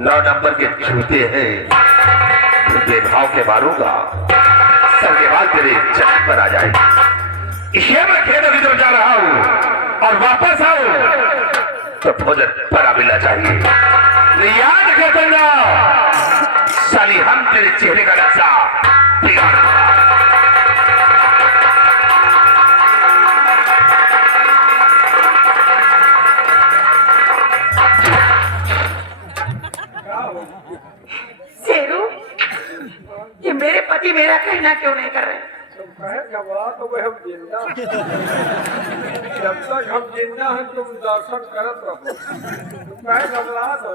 9 number के जूते हैं, बेभाव के मारूंगा, सबके बाद तेरे चक्कर पर आ जाएगी। इसलिए मैं खेतों की तरफ जा रहा हूं और वापस आऊं तो भोजन बड़ा मिलना चाहिए। याद रखेगा साली, हम तेरे चेहरे का नक्शा बिगाड़ ये मेरे पति मेरा कहना क्यों नहीं कर रहे? तो वह हम जिंदा जब तक हम जिंदा हैं तुम दर्शन करत रहो। घबरा दो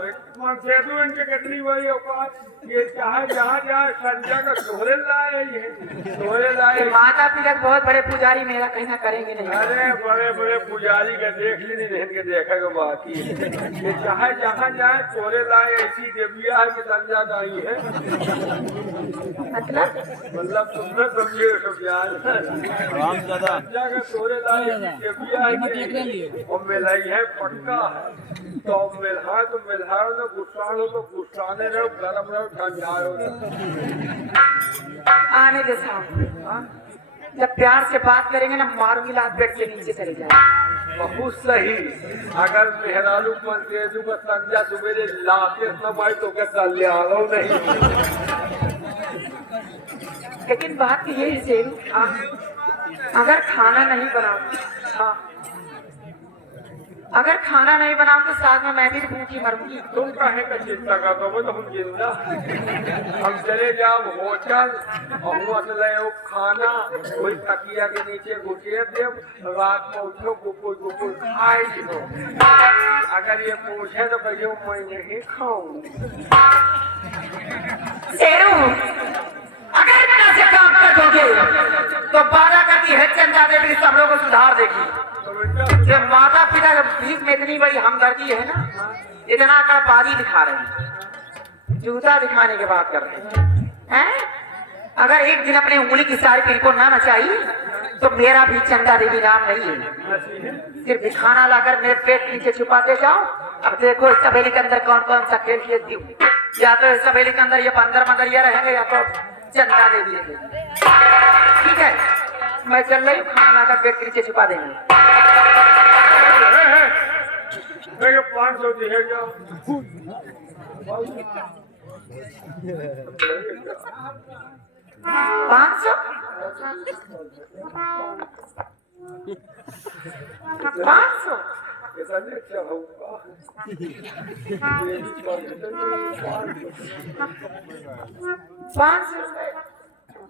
इनके कितनी बड़ी औकात, ये चाहे जहाँ जाए संजय का सोहरे लाए, ये सोहरे लाए। माता पिता बहुत बड़े पुजारी मेरा कहना करेंगे नहीं। अरे बड़े बड़े पुजारी के देख ली नहीं, इनके देखेगा बाकी ये चाहे जहाँ जाए सोहरे लाए। ऐसी देविया है कि संजय का ही है। मतलब तुमने समझे सोरे और मिलाई है पक्का है तो मिला तो मिला तो गुस्सा हो तो गुस्साने रहो, गरम रहो, ठंडा हो। आने दे साहब, जब प्यार से बात करेंगे ना मारूंगी लात पेट के नीचे चले जाए। बहुत सही। अगर मेहरारू मंत्रेजू का संजा सुबेरे लाते न भाई तो क्या कल्याण नहीं। लेकिन बात ये है अगर खाना नहीं बनाऊं, हाँ अगर खाना नहीं बनाऊं तो साथ में मैं भी भूखी मरूंगी। तुम काहे का चिंता कर दो, तो हम जिंदा हम चले जाओ होटल और वहाँ से ले आओ खाना, कोई तकिया के नीचे घुसेर दे, रात में उठो गुपुर गुपुर खाई हो। अगर ये पूछे तो कहियो मैं नहीं खाऊं। शेरू, अगर इतना से काम कर दोगे तो 12 करती है चंदा देवी सब लोगों को सुधार देगी। जब माता पिता के बीच में इतनी बड़ी हमदर्दी है ना, इतना का बाजी दिखा रहे हैं, जूता दिखाने की बात कर रहे हैं। अगर एक दिन अपने उंगली की सारी पील को ना नचाई तो मेरा भी चंदा देवी नाम नहीं है। सिर्फ खाना लाकर मेरे पेट नीचे छुपाते जाओ। अब देखो इस तबेली के अंदर कौन कौन सा खेल खेलती हूँ। या तो इस तबेली के अंदर ये बंदर मदरिया रहेंगे या तो चंदा देवी रहेंगे। ठीक है, मैं चल रही हूँ, खाना लाकर पेट के नीचे छुपा देंगे। 500 दिएगा 500 500 500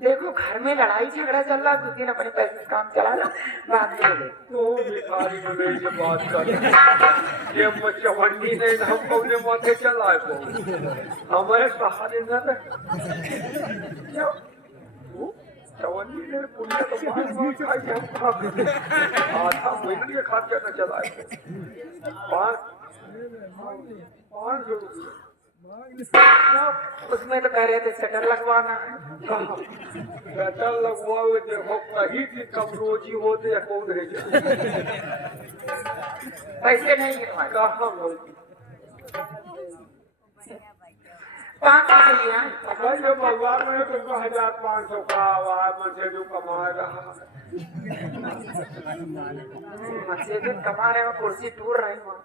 देखो घर में लड़ाई झगड़ा चल रहा, कुछ दिन अपने पैसे से काम चला लो, बात नहीं। तो भिखारी में ये बात कर ये चवन्नी नहीं हम कौने माथे चलाए को हमारे सहारे न चवन्नी ने पुण्य तो मार खाई हम आधा महीने के खर्चा न चलाए 500 रुपये। उसमें तो कह रहे थे शटर लगवाना है। शटर लगवाओ, देखो कहीं की कम रोजी होते या कौन रह जाए। पैसे नहीं है तुम्हारे? कहाँ बोलती 500 चाहिए। भाई जो भगवान में तुमको 1500 का आवाज मुझे जो कमा रहा मुझसे भी कमा रहे हो, कुर्सी टूट रही हूँ।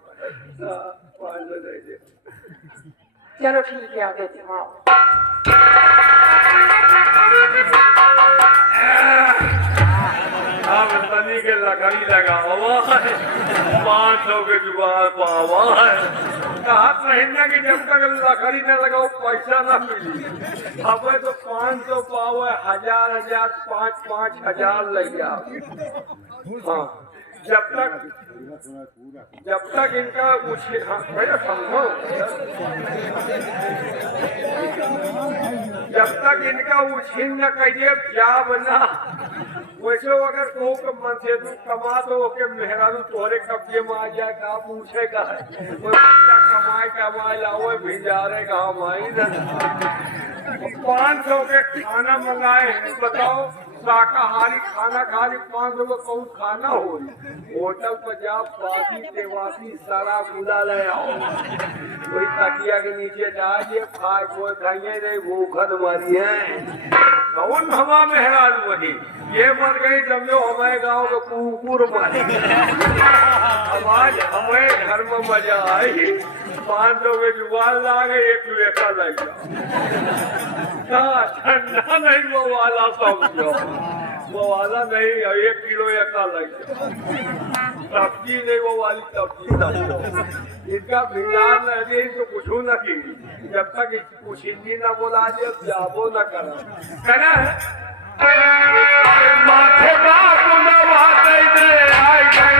चलो ठीक है, आगे दिखाओ। हम तनी के लकड़ी लगावा 500 के जुगाड़ पावा है। कहा महीने की जब तक लकड़ी न लगाओ पैसा न मिली। हमें तो 500 पावे 1000 5,000 लग जाओ। हाँ जब तक इनका कुछ समझो, जब तक इनका उछीन न कहिए क्या बना। वैसे अगर को मन से तू कमा दो के मेहरारू तोहरे कब्जे में आ जाए, का पूछेगा कमाए लाओ भिजारे कहा माई 500 के खाना मंगाए, बताओ शाकाहारी खाना खाली 500 में कौन खाना हो होटल पर जाओ बासी तेवासी सारा गुला ले आओ कोई तकिया के नीचे जाइए खाए कोई खाइए नहीं भूखन मरी है कौन हवा में हैरान बनी ये मर गई समझो हमारे गांव के कुकुर मारी आज हमारे घर में मजा आई 500 के जुगाड़ ला गए 1 किलो का लग गया ठंडा नहीं वो वाला समझो वो वाला नहीं 1 किलो का लग गया सब्जी नहीं वो वाली सब्जी समझो इनका भिंडार नहीं तो कुछ न की जब तक कुछ हिंदी न बोला जब जाबो न करा माथे बात न वाते दे आई गई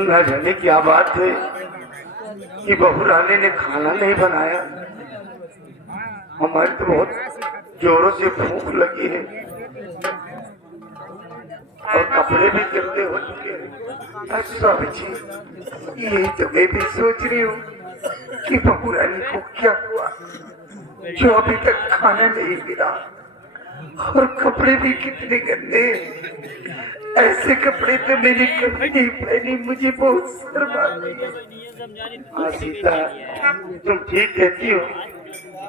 न जाने क्या बात है कि बहू रानी ने खाना नहीं बनाया। हमारी तो बहुत जोरों से भूख लगी है और कपड़े भी गंदे हो चुके हैं। अच्छा बच्ची यही तो मैं भी सोच रही हूँ कि बहू रानी को क्या हुआ जो अभी तक खाना नहीं मिला और कपड़े भी कितने गंदे। ऐसे कपड़े तो मैंने कभी नहीं पहने, मुझे बहुत शर्म आती है। सीता तुम ठीक कहती हो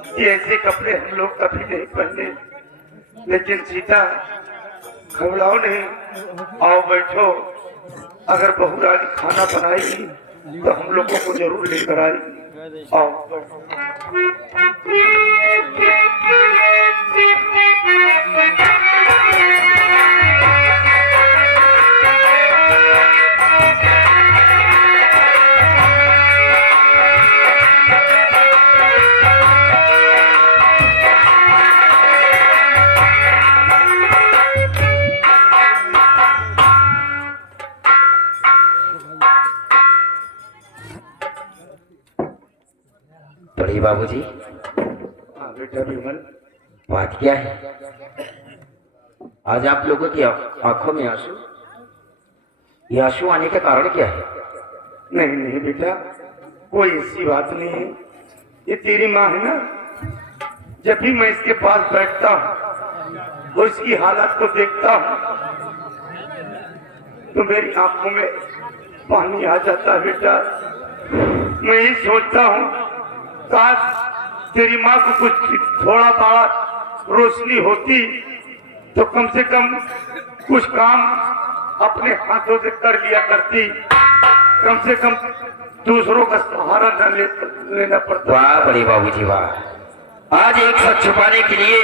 कि ऐसे कपड़े हम लोग कभी नहीं पहने, लेकिन सीता घबराओ नहीं, आओ बैठो। अगर बहू रानी खाना बनाएगी तो हम लोगों को जरूर लेकर आएगी। आओ बड़े बाबूजी। बेटा विमल बात क्या है? आज आप लोगों की आंखों में आंसू, ये आंसू आने का कारण क्या है? नहीं नहीं बेटा कोई ऐसी बात नहीं है। ये तेरी माँ है ना, जब भी मैं इसके पास बैठता हूँ और इसकी हालत को देखता हूँ तो मेरी आंखों में पानी आ जाता है बेटा। मैं ये सोचता हूँ काश तेरी माँ को कुछ थोड़ा बड़ा रोशनी होती तो कम से कम कुछ काम अपने हाथों से कर लिया करती, कम से कम दूसरों का सहारा न लेना पड़ता। वाह बड़े बाबूजी वाह। आज एक सच छुपाने के लिए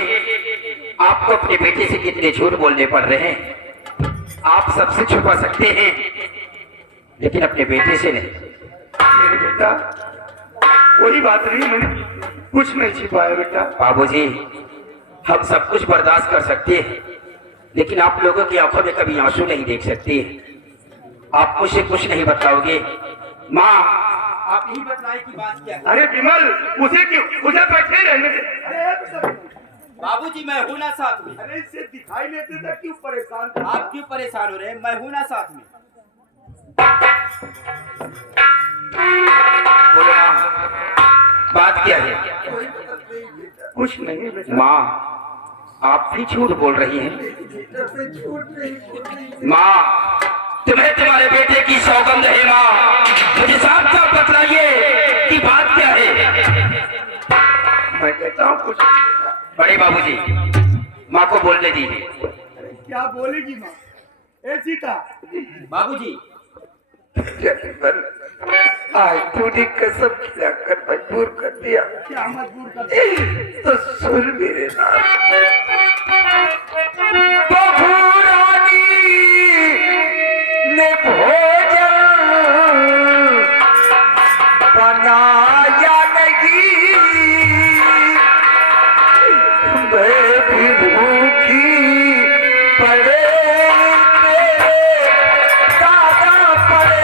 आपको अपने बेटे से कितने झूठ बोलने पड़ रहे हैं। आप सबसे छुपा सकते हैं लेकिन अपने बेटे से नहीं। मेरे बेटा कोई बात नहीं, मैंने कुछ नहीं छिपाया बेटा। बाबूजी हम सब कुछ बर्दाश्त कर सकते हैं लेकिन आप लोगों की आंखों में कभी आंसू नहीं देख सकते। आप मुझे कुछ नहीं बताओगे? माँ आप ही बताएं कि बात क्या है। अरे विमल उसे बैठे रहने दे। बाबूजी मैं हूं ना साथ में। अरे इसे दिखाई नहीं देता, क्यों परेशान? आप क्यों परेशान हो रहे हैं? मैं हूं ना साथ में। बोलो माँ बात क्या है? कुछ नहीं बेटा। माँ आप भी झूठ बोल रही हैं। माँ तुम्हें तुम्हारे बेटे की सौगंध है। माँ मुझे साफ साफ बतलाइए कि बात क्या है। मैं कहता हूँ कुछ। बड़े बाबूजी माँ को बोलने दीजिए। क्या बोलेगी माँ? ए सीता बाबूजी आज तूने कसम खिलाकर मजबूर कर दिया। क्या मजबूर कर तो सुन मेरे नाम, बहू रानी ने भोजन बनाया नहीं, मैं भी भूखी पड़े दादा पड़े।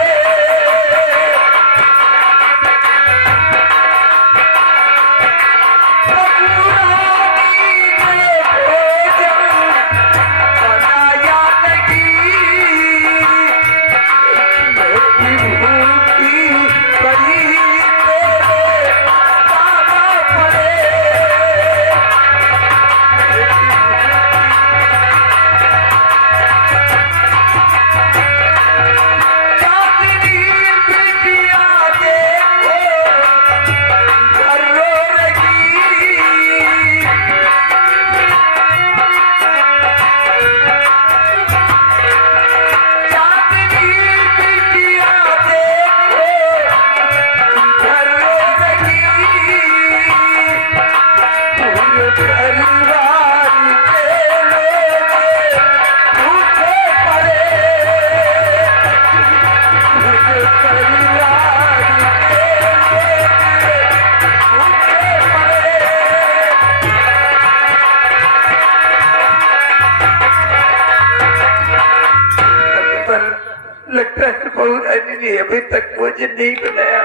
लगता है बहू रानी ने अभी तक भोजन नहीं बनाया।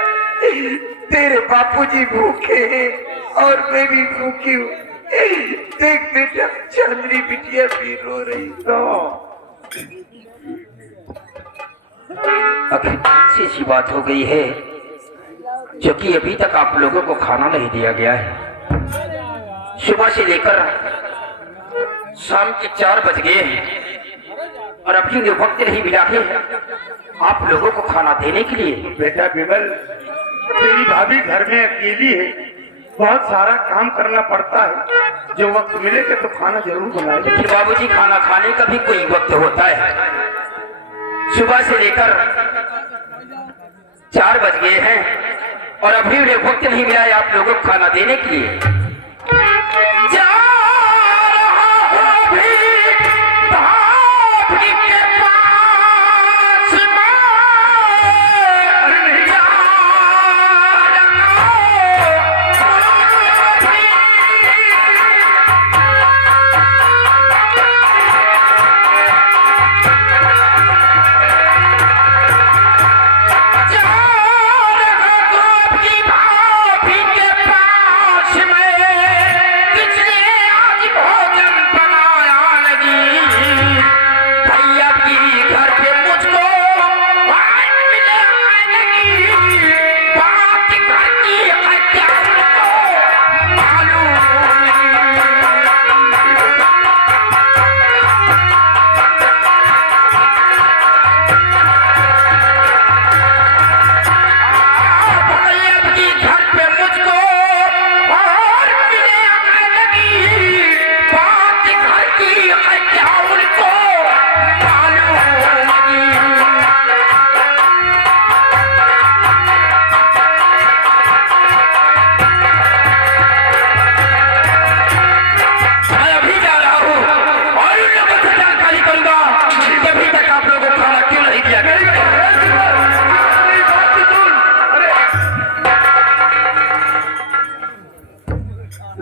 तेरे बापूजी भूखे हैं और मैं भी भूखी हूँ। देख बेटा, चांदनी बिटिया भी रो रही। आखिर कौन सी ऐसी बात हो गई है जो कि अभी तक आप लोगों को खाना नहीं दिया गया है? सुबह से लेकर शाम के 4 बज गए हैं और अभी भी वक्त नहीं मिला है आप लोगों को खाना देने के लिए। बेटा विमल, तेरी भाभी घर में अकेली है, बहुत सारा काम करना पड़ता है। जो वक्त मिलेगा तो खाना जरूर बनाए। लेकिन बाबूजी, खाना खाने का भी कोई वक्त होता है। सुबह से लेकर 4 बज गए हैं और अभी भी वक्त नहीं मिला है आप लोगों को खाना देने के लिए। जा रहा हूं भी भाभी के पास मैं, जा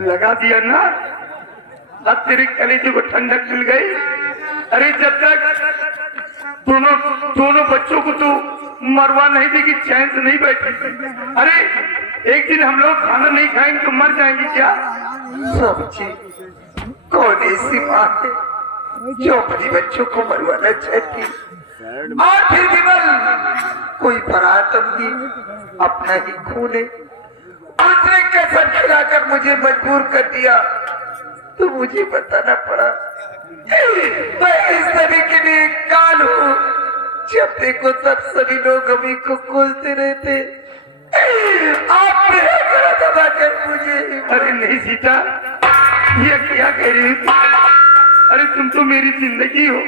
लगा दिया ना, अब तेरी कलेजे को ठंडक मिल गई। अरे जब तक दोनों बच्चों को तू मरवा नहीं देगी, चैन से नहीं बैठी। अरे एक दिन हम लोग खाना नहीं खाएंगे तो मर जाएंगे क्या? सब्जी कौन ऐसी माँ है जो अपने बच्चों को मरवाना चाहती? और फिर विमल, कोई पराया भी अपना ही खून है। उसने कसम खिलाकर मुझे मजबूर कर दिया तो मुझे बताना पड़ा। मैं इस सभी के लिए काल हूँ। जब देखो तब सभी लोग हमें को कोसते रहते। आप मेरा गला दबाकर मुझे। अरे नहीं सीता, ये क्या कह रही हो? अरे तुम तो मेरी जिंदगी हो,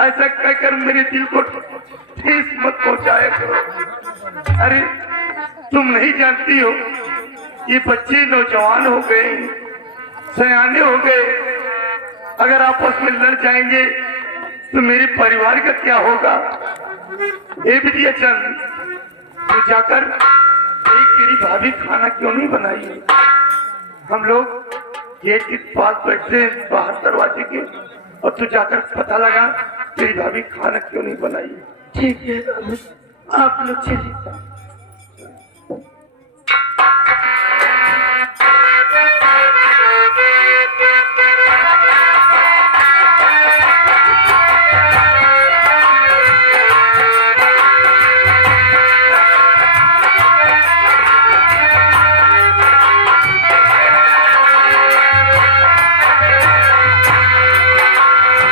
ऐसा कहकर मेरे दिल को ठेस मत पहुंचाया करो। अरे तुम नहीं जानती हो, ये बच्चे नौजवान हो गए, सयाने हो गए, अगर आपस में लड़ जाएंगे तो मेरे परिवार का क्या होगा? ए बिटिया चल, तू जाकर एक तेरी भाभी खाना क्यों नहीं बनाई? हम लोग गेट के पास बैठते हैं बाहर दरवाजे के, और तू जाकर पता लगा तेरी भाभी खाना क्यों नहीं बनाई। ठीक है आप लोग चलिए।